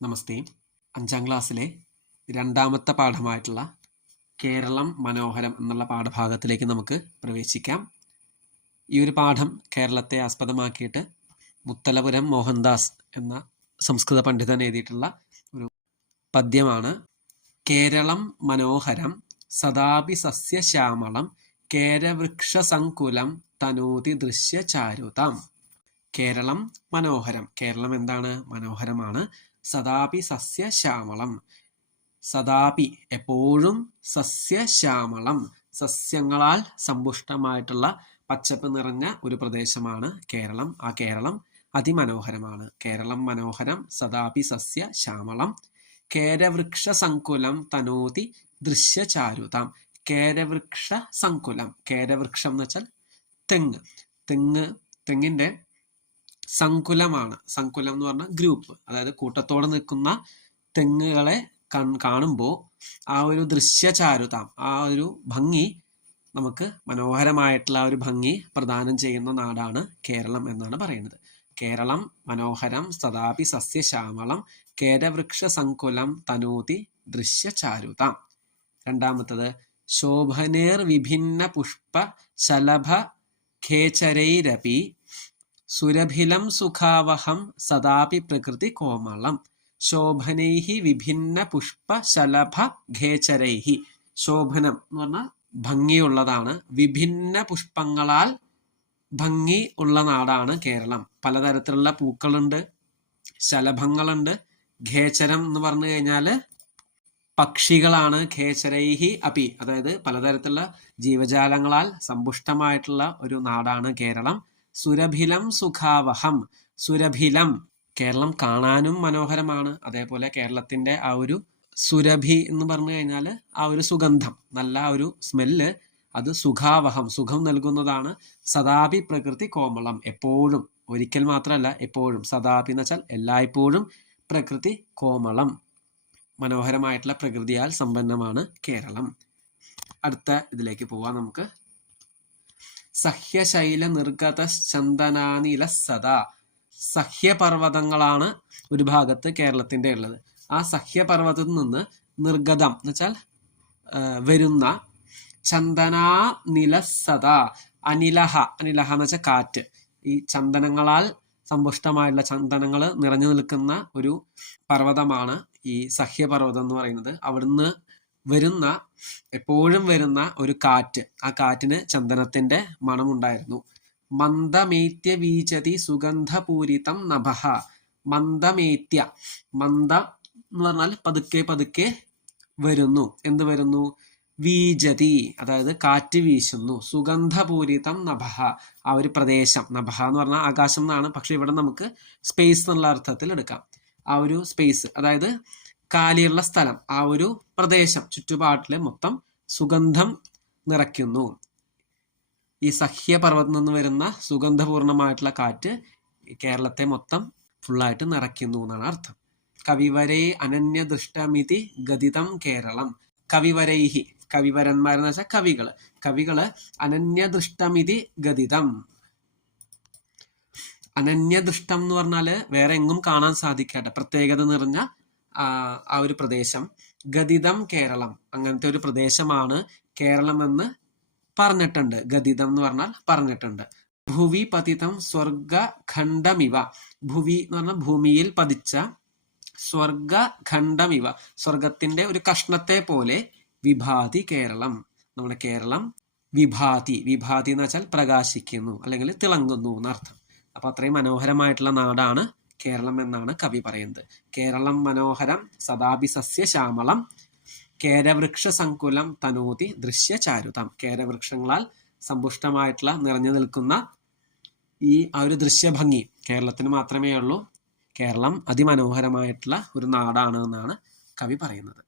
നമസ്തേ. 5ാം ക്ലാസ്സിലെ രണ്ടാമത്തെ പാഠമായിട്ടുള്ള കേരളം മനോഹരം എന്നുള്ള പാഠഭാഗത്തിലേക്ക് നമുക്ക് പ്രവേശിക്കാം. ഈ ഒരു പാഠം കേരളത്തെ ആസ്പദമാക്കിയിട്ട് മുത്തലപുരം മോഹൻദാസ് എന്ന സംസ്കൃത പണ്ഡിതൻ എഴുതിയിട്ടുള്ള ഒരു പദ്യമാണ്. കേരളം മനോഹരം സദാപി സസ്യശ്യാമളം കേരവൃക്ഷസങ്കുലം തനൂതി ദൃശ്യചാരുതാം. കേരളം മനോഹരം. കേരളം എന്താണ്? മനോഹരമാണ്. സദാപി സസ്യശ്യാമളം. സദാപി എപ്പോഴും, സസ്യശ്യാമളം സസ്യങ്ങളാൽ സമ്പുഷ്ടമായിട്ടുള്ള പച്ചപ്പ് നിറഞ്ഞ ഒരു പ്രദേശമാണ് കേരളം. ആ കേരളം അതിമനോഹരമാണ്. കേരളം മനോഹരം സദാപി സസ്യശ്യാമളം കേരവൃക്ഷ സങ്കുലം തനോതി ദൃശ്യചാരുതാം. കേരവൃക്ഷ സങ്കുലം. കേരവൃക്ഷം എന്ന് വെച്ചാൽ തെങ്ങ്. തെങ്ങിന്റെ സങ്കുലമാണ്. സങ്കുലം എന്ന് പറഞ്ഞാൽ ഗ്രൂപ്പ്, അതായത് കൂട്ടത്തോടെ നിൽക്കുന്ന തെങ്ങുകളെ കാണുമ്പോൾ ആ ഒരു ദൃശ്യചാരുതാം, ആ ഒരു ഭംഗി, നമുക്ക് മനോഹരമായിട്ടുള്ള ആ ഒരു ഭംഗി പ്രദാനം ചെയ്യുന്ന നാടാണ് കേരളം എന്നാണ് പറയുന്നത്. കേരളം മനോഹരം സദാപി സസ്യശ്യാമളം കേരവൃക്ഷ സങ്കുലം തനൂതി ദൃശ്യചാരുതാം. രണ്ടാമത്തത് ശോഭനേർ വിഭിന്ന പുഷ്പ ശലഭ ഖേചരൈരപി സുരഭിലം സുഖാവഹം സദാപി പ്രകൃതി കോമളം. ശോഭനൈഹി വിഭിന്ന പുഷ്പ ശലഭ ഖേചരൈഹി. ശോഭനം എന്ന് പറഞ്ഞാൽ ഭംഗിയുള്ളതാണ്. വിഭിന്ന പുഷ്പങ്ങളാൽ ഭംഗി ഉള്ള നാടാണ് കേരളം. പലതരത്തിലുള്ള പൂക്കളുണ്ട്, ശലഭങ്ങളുണ്ട്. ഖേചരം എന്ന് പറഞ്ഞു കഴിഞ്ഞാല് പക്ഷികളാണ്. ഖേചരൈഹി അപി, അതായത് പലതരത്തിലുള്ള ജീവജാലങ്ങളാൽ സമ്പുഷ്ടമായിട്ടുള്ള ഒരു നാടാണ് കേരളം. സുരഭിലം സുഖാവഹം. സുരഭിലം, കേരളം കാണാനും മനോഹരമാണ്. അതേപോലെ കേരളത്തിന്റെ ആ ഒരു സുരഭി എന്ന് പറഞ്ഞു കഴിഞ്ഞാൽ ആ ഒരു സുഗന്ധം, നല്ല ഒരു സ്മെല്ല്, അത് സുഖാവഹം, സുഖം നൽകുന്നതാണ്. സദാപി പ്രകൃതി കോമളം, എപ്പോഴും, ഒരിക്കൽ മാത്രമല്ല എപ്പോഴും. സദാപി എന്ന് വെച്ചാൽ എല്ലായ്പ്പോഴും. പ്രകൃതി കോമളം, മനോഹരമായിട്ടുള്ള പ്രകൃതിയാൽ സമ്പന്നമാണ് കേരളം. അടുത്ത ഇതിലേക്ക് പോവാം നമുക്ക്. സഹ്യശൈല നിർഗത ചന്ദനാനില സദാ. സഹ്യപർവ്വതങ്ങളാണ് ഒരു ഭാഗത്ത് കേരളത്തിന്റെ ഉള്ളത്. ആ സഹ്യപർവ്വതത്തിൽ നിന്ന് നിർഗതം എന്ന് വെച്ചാൽ വരുന്ന ചന്ദനാനിലസദ. അനിലഹ എന്ന് വെച്ചാൽ കാറ്റ്. ഈ ചന്ദനങ്ങളാൽ സമ്പുഷ്ടമായുള്ള, ചന്ദനങ്ങൾ നിറഞ്ഞു നിൽക്കുന്ന ഒരു പർവ്വതമാണ് ഈ സഹ്യപർവ്വതം എന്ന് പറയുന്നത്. അവിടുന്ന് വരുന്ന, എപ്പോഴും വരുന്ന ഒരു കാറ്റ്. ആ കാറ്റിന് ചന്ദനത്തിന്റെ മണമുണ്ടായിരുന്നു. മന്ദമേത്യ വീചതി സുഗന്ധപൂരിതം നഭഃ. മന്ദമേത്യ, മന്ദം എന്ന് പറഞ്ഞാൽ പതുക്കെ പതുക്കെ വരുന്നു. എന്ത് വരുന്നു? വീജതി, അതായത് കാറ്റ് വീശുന്നു. സുഗന്ധപൂരിതം നഭഃ, ആ ഒരു പ്രദേശം. നഭഃ എന്ന് പറഞ്ഞാൽ ആകാശം എന്നാണ്, പക്ഷെ ഇവിടെ നമുക്ക് സ്പേസ് എന്നുള്ള അർത്ഥത്തിൽ എടുക്കാം. ആ ഒരു സ്പേസ്, അതായത് കാലിയുള്ള സ്ഥലം, ആ ഒരു പ്രദേശം, ചുറ്റുപാട്ടില് മൊത്തം സുഗന്ധം നിറയ്ക്കുന്നു. ഈ സഹ്യപർവ്വതത്തിൽ നിന്ന് വരുന്ന സുഗന്ധപൂർണമായിട്ടുള്ള കാറ്റ് കേരളത്തെ മൊത്തം ഫുള്ളായിട്ട് നിറയ്ക്കുന്നു എന്നാണ് അർത്ഥം. കവിവരൈ അനന്യദൃഷ്ടമിതി ഗദിതം കേരളം. കവിവരൈഹി, കവിവരന്മാരെന്ന് വെച്ചാൽ കവികള് അനന്യദൃഷ്ടമിതി ഗദിതം. അനന്യദൃഷ്ടം എന്ന് പറഞ്ഞാല് വേറെ എങ്ങും കാണാൻ സാധിക്കാത്ത പ്രത്യേകത നിറഞ്ഞ ആ ഒരു പ്രദേശം. ഗദിതം കേരളം, അങ്ങനത്തെ ഒരു പ്രദേശമാണ് കേരളം എന്ന് പറഞ്ഞിട്ടുണ്ട്. ഗദിതം എന്ന് പറഞ്ഞാൽ പറഞ്ഞിട്ടുണ്ട്. ഭുവി പതിതം സ്വർഗഖണ്ഡമിവ. ഭുവി എന്ന് പറഞ്ഞാൽ ഭൂമിയിൽ പതിച്ച, സ്വർഗഖണ്ഡമിവ സ്വർഗത്തിന്റെ ഒരു കഷ്ണത്തെ പോലെ. വിഭാതി കേരളം, നമ്മുടെ കേരളം വിഭാതി. വിഭാതി എന്ന് വെച്ചാൽ പ്രകാശിക്കുന്നു അല്ലെങ്കിൽ തിളങ്ങുന്നു എന്നർത്ഥം. അപ്പൊ അത്രയും മനോഹരമായിട്ടുള്ള നാടാണ് കേരളം എന്നാണ് കവി പറയുന്നത്. കേരളം മനോഹരം സദാപി സസ്യശ്യാമളം കേരവൃക്ഷ സങ്കുലം തനൂതി ദൃശ്യചാരുതാം. കേരവൃക്ഷങ്ങളാൽ സമ്പുഷ്ടമായിട്ടുള്ള, നിറഞ്ഞു നിൽക്കുന്ന ഈ ആ ഒരു ദൃശ്യഭംഗി കേരളത്തിന് മാത്രമേ ഉള്ളൂ. കേരളം അതിമനോഹരമായിട്ടുള്ള ഒരു നാടാണ് എന്നാണ് കവി പറയുന്നത്.